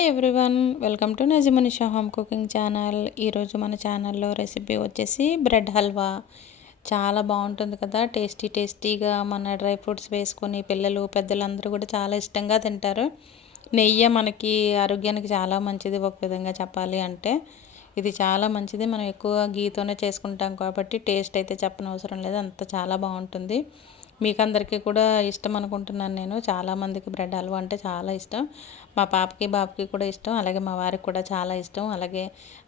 Hi everyone welcome to Najmunisha home cooking channel ఈరోజు మన ఛానల్లో రెసిపీ వచ్చేసి బ్రెడ్ హల్వా చాలా బాగుంటుంది కదా టేస్టీ టేస్టీగా మన డ్రై ఫ్రూట్స్ వేసుకొని పిల్లలు పెద్దలు అందరూ కూడా చాలా ఇష్టంగా తింటారు. నెయ్యి మనకి ఆరోగ్యానికి చాలా మంచిది ఒక విధంగా చెప్పాలి అంటే. ఇది చాలా మంచిది మనం ఎక్కువ గీతోనే చేసుకుంటాం కాబట్టి టేస్ట్ అయితే చెప్పనవసరం లేదు అంత చాలా బాగుంటుంది. మీకు అందరికీ కూడా ఇష్టం అనుకుంటున్నాను నేను. చాలామందికి బ్రెడ్ హల్వా అంటే చాలా ఇష్టం. మా పాపకి బాబుకి కూడా ఇష్టం. అలాగే మా వారికి కూడా చాలా ఇష్టం. అలాగే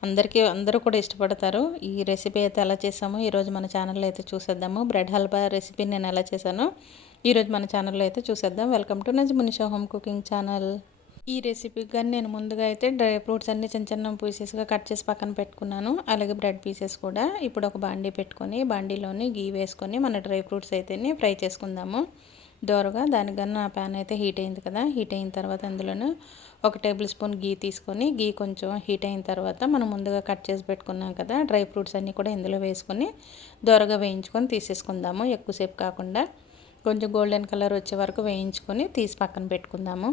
అందరికీ అందరూ కూడా ఇష్టపడతారు. ఈ రెసిపీ అయితే ఎలా చేసామో ఈరోజు మన ఛానల్లో అయితే చూసేద్దాము. బ్రెడ్ హల్వా రెసిపీ నేను ఎలా చేశానో ఈరోజు మన ఛానల్లో అయితే చూసేద్దాం. Welcome to Najmunisha home cooking channel. ఈ రెసిపీకి కానీ నేను ముందుగా అయితే డ్రై ఫ్రూట్స్ అన్ని చిన్న చిన్న పీసెస్గా కట్ చేసి పక్కన పెట్టుకున్నాను. అలాగే బ్రెడ్ పీసెస్ కూడా. ఇప్పుడు ఒక బాండీ పెట్టుకొని బాండీలోని గీ వేసుకొని మన డ్రై ఫ్రూట్స్ అయితే ఫ్రై చేసుకుందాము. దోరగా దానికన్నా ప్యాన్ అయితే హీట్ అయింది కదా. హీట్ అయిన తర్వాత అందులోనే ఒక టేబుల్ స్పూన్ గీ తీసుకొని గీ కొంచెం హీట్ అయిన తర్వాత మనం ముందుగా కట్ చేసి పెట్టుకున్నాం కదా డ్రై ఫ్రూట్స్ అన్నీ కూడా ఇందులో వేసుకొని దోరగా వేయించుకొని తీసేసుకుందాము. ఎక్కువసేపు కాకుండా కొంచెం గోల్డెన్ కలర్ వచ్చే వరకు వేయించుకొని తీసి పక్కన పెట్టుకుందాము.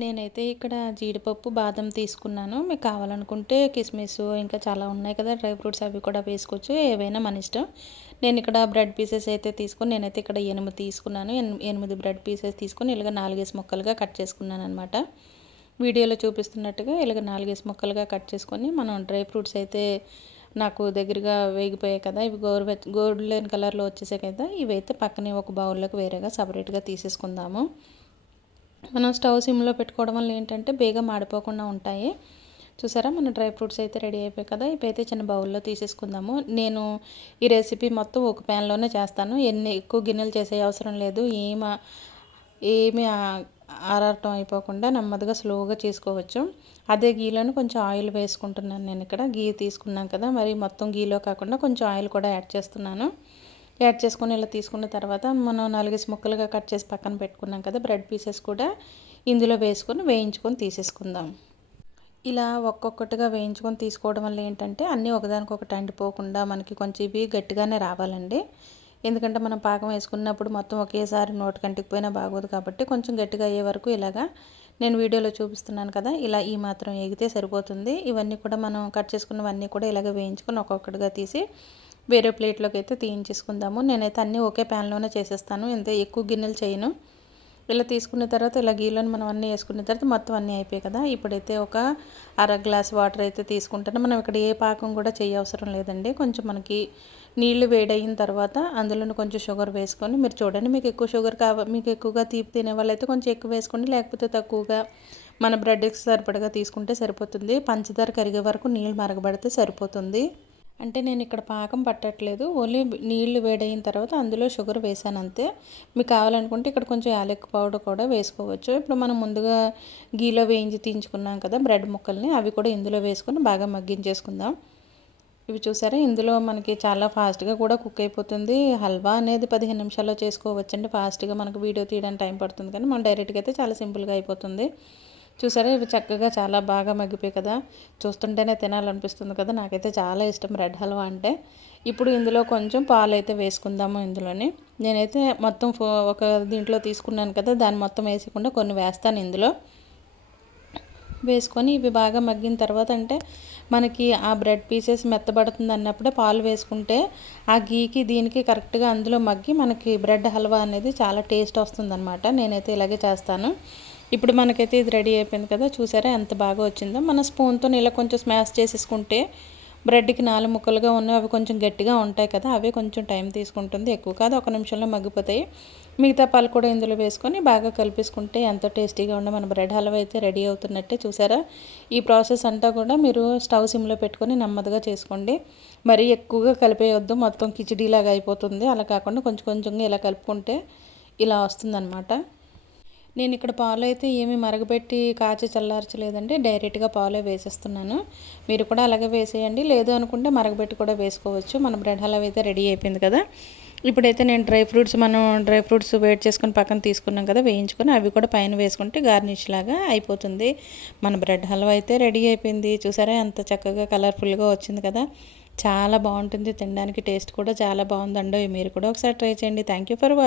నేనైతే ఇక్కడ జీడిపప్పు బాదం తీసుకున్నాను. మీకు కావాలనుకుంటే కిస్మిస్ ఇంకా చాలా ఉన్నాయి కదా డ్రై ఫ్రూట్స్ అవి కూడా వేసుకోవచ్చు ఏవైనా మన ఇష్టం. నేను ఇక్కడ బ్రెడ్ పీసెస్ అయితే తీసుకొని నేనైతే ఇక్కడ ఎనిమిది తీసుకున్నాను. ఎనిమిది బ్రెడ్ పీసెస్ తీసుకొని ఇలాగ నాలుగేసి ముక్కలుగా కట్ చేసుకున్నాను అనమాట వీడియోలో చూపిస్తున్నట్టుగా ఇలాగ నాలుగేసి ముక్కలుగా కట్ చేసుకొని మనం డ్రై ఫ్రూట్స్ అయితే నాకు దగ్గరగా వేగిపోయాయి కదా ఇవి గోరు గోల్డెన్ కలర్లో వచ్చేసాయి కదా ఇవైతే పక్కనే ఒక బౌల్లోకి వేరేగా సపరేట్గా తీసేసుకుందాము. మనం స్టవ్ సిమ్లో పెట్టుకోవడం వల్ల ఏంటంటే బేగం మాడిపోకుండా ఉంటాయి. చూసారా? మన డ్రై ఫ్రూట్స్ అయితే రెడీ అయిపోయాయి కదా. ఇప్పుడైతే చిన్న బౌల్లో తీసేసుకుందాము. నేను ఈ రెసిపీ మొత్తం ఒక ప్యాన్లోనే చేస్తాను. ఎన్ని ఎక్కువ గిన్నెలు చేసే అవసరం లేదు. ఏమి ఏమి ఆరాటం అయిపోకుండా నెమ్మదిగా స్లోగా చేసుకోవచ్చు. అదే గీలోని కొంచెం ఆయిల్ వేసుకుంటున్నాను నేను ఇక్కడ. గీ తీసుకున్నాను కదా. మరి మొత్తం గీలో కాకుండా కొంచెం ఆయిల్ కూడా యాడ్ చేస్తున్నాను. యాడ్ చేసుకొని ఇలా తీసుకున్న తర్వాత మనం నాలుగేసి ముక్కలుగా కట్ చేసి పక్కన పెట్టుకున్నాం కదా బ్రెడ్ పీసెస్ కూడా ఇందులో వేసుకొని వేయించుకొని తీసేసుకుందాం. ఇలా ఒక్కొక్కటిగా వేయించుకొని తీసుకోవడం వల్ల ఏంటంటే అన్నీ ఒకదానికొకటి అండిపోకుండా మనకి కొంచెం ఇవి గట్టిగానే రావాలండి. ఎందుకంటే మనం పాకం వేసుకున్నప్పుడు మొత్తం ఒకేసారి నోటి కంటికి పోయినా బాగోదు కాబట్టి కొంచెం గట్టిగా అయ్యే వరకు ఇలాగా నేను వీడియోలో చూపిస్తున్నాను కదా ఇలా ఈ మాత్రం ఎగితే సరిపోతుంది. ఇవన్నీ కూడా మనం కట్ చేసుకున్నవన్నీ కూడా ఇలాగ వేయించుకొని ఒక్కొక్కటిగా తీసి వేరే ప్లేట్లోకి అయితే తీయించేసుకుందాము. నేనైతే అన్నీ ఒకే ప్యాన్లోనే చేసేస్తాను. ఎంత ఎక్కువ గిన్నెలు చేయను. ఇలా తీసుకున్న తర్వాత ఇలా గీలను మనం అన్నీ వేసుకున్న తర్వాత మొత్తం అన్నీ అయిపోయాయి కదా. ఇప్పుడైతే ఒక అర గ్లాస్ వాటర్ అయితే తీసుకుంటాను. మనం ఇక్కడ ఏ పాకం కూడా చేయవసరం లేదండి. కొంచెం మనకి నీళ్ళు వేడయిన తర్వాత అందులో కొంచెం షుగర్ వేసుకొని మీరు చూడండి. మీకు ఎక్కువ షుగర్ కావ మీకు ఎక్కువగా తీపి తినే వాళ్ళైతే కొంచెం ఎక్కువ వేసుకోండి. లేకపోతే తక్కువగా మన బ్రెడ్కి సరిపడగా తీసుకుంటే సరిపోతుంది. పంచదార కరిగే వరకు నీళ్ళు మరగబడితే సరిపోతుంది. అంటే నేను ఇక్కడ పాకం పట్టట్లేదు. ఓన్లీ నీళ్ళు వేడైన తర్వాత అందులో షుగర్ వేసాను అంతే. మీకు కావాలనుకుంటే ఇక్కడ కొంచెం యాలక్ పౌడర్ కూడా వేసుకోవచ్చు. ఇప్పుడు మనం ముందుగా గీలో వేయించి తీయించుకున్నాం కదా బ్రెడ్ ముక్కల్ని అవి కూడా ఇందులో వేసుకొని బాగా మగ్గించేసుకుందాం. ఇవి చూసారా? ఇందులో మనకి చాలా ఫాస్ట్గా కూడా కుక్ అయిపోతుంది. హల్వా అనేది పదిహేను నిమిషాల్లో చేసుకోవచ్చండి. ఫాస్ట్గా మనకు వీడియో తీయడానికి టైం పడుతుంది కానీ మనం డైరెక్ట్గా అయితే చాలా సింపుల్గా అయిపోతుంది. చూసారా? ఇవి చక్కగా చాలా బాగా మగ్గిపోయి కదా? చూస్తుంటేనే తినాలనిపిస్తుంది కదా? నాకైతే చాలా ఇష్టం రెడ్ హల్వా అంటే. ఇప్పుడు ఇందులో కొంచెం పాలు అయితే వేసుకుందాము ఇందులోని. నేనైతే మొత్తం ఒక దీంట్లో తీసుకున్నాను కదా దాన్ని మొత్తం వేసకుండా కొన్ని వేస్తాను ఇందులో. వేసుకొని ఇవి బాగా మగ్గిన తర్వాత అంటే మనకి ఆ బ్రెడ్ పీసెస్ మెత్తబడుతుంది అన్నప్పుడే పాలు వేసుకుంటే ఆ గీకి దీనికి కరెక్ట్గా అందులో మగ్గి మనకి బ్రెడ్ హల్వా అనేది చాలా టేస్ట్ వస్తుందన్నమాట. నేనైతే ఇలాగే చేస్తాను. ఇప్పుడు మనకైతే ఇది రెడీ అయిపోయింది కదా చూసారా ఎంత బాగా వచ్చిందో. మన స్పూన్తో ఇలా కొంచెం స్మాష్ చేసేసుకుంటే బ్రెడ్కి నాలుగు ముక్కలుగా ఉన్నాయి అవి కొంచెం గట్టిగా ఉంటాయి కదా అవి కొంచెం టైం తీసుకుంటుంది ఎక్కువ కాదు ఒక నిమిషంలో మగ్గిపోతాయి. మిగతా పాలు కూడా ఇందులో వేసుకొని బాగా కలిపేసుకుంటే ఎంతో టేస్టీగా ఉండే మన బ్రెడ్ హల్వా అయితే రెడీ అవుతున్నట్టే చూసారా. ఈ ప్రాసెస్ అంతా కూడా మీరు స్టవ్ సిమ్లో పెట్టుకొని నెమ్మదిగా చేసుకోండి. మరీ ఎక్కువగా కలిపేయొద్దు మొత్తం కిచిడీలాగా అయిపోతుంది. అలా కాకుండా కొంచెం కొంచెంగా ఇలా కలుపుకుంటే ఇలా వస్తుందన్నమాట. నేను ఇక్కడ పాలు అయితే ఏమి మరగబెట్టి కాచి చల్లార్చలేదండి. డైరెక్ట్గా పాలే వేసేస్తున్నాను. మీరు కూడా అలాగే వేసేయండి. లేదు అనుకుంటే మరగబెట్టి కూడా వేసుకోవచ్చు. మన బ్రెడ్ హలవ్ అయితే రెడీ అయిపోయింది కదా. ఇప్పుడైతే నేను డ్రై ఫ్రూట్స్ మనం డ్రై ఫ్రూట్స్ వెయిట్ చేసుకొని పక్కన తీసుకున్నాం కదా వేయించుకొని అవి కూడా పైన వేసుకుంటే గార్నిష్ లాగా అయిపోతుంది. మన బ్రెడ్ హల్వా అయితే రెడీ అయిపోయింది. చూసారా ఎంత చక్కగా కలర్ఫుల్గా వచ్చింది కదా. చాలా బాగుంటుంది తినడానికి. టేస్ట్ కూడా చాలా బాగుందండో మీరు కూడా ఒకసారి ట్రై చేయండి. Thank you for watching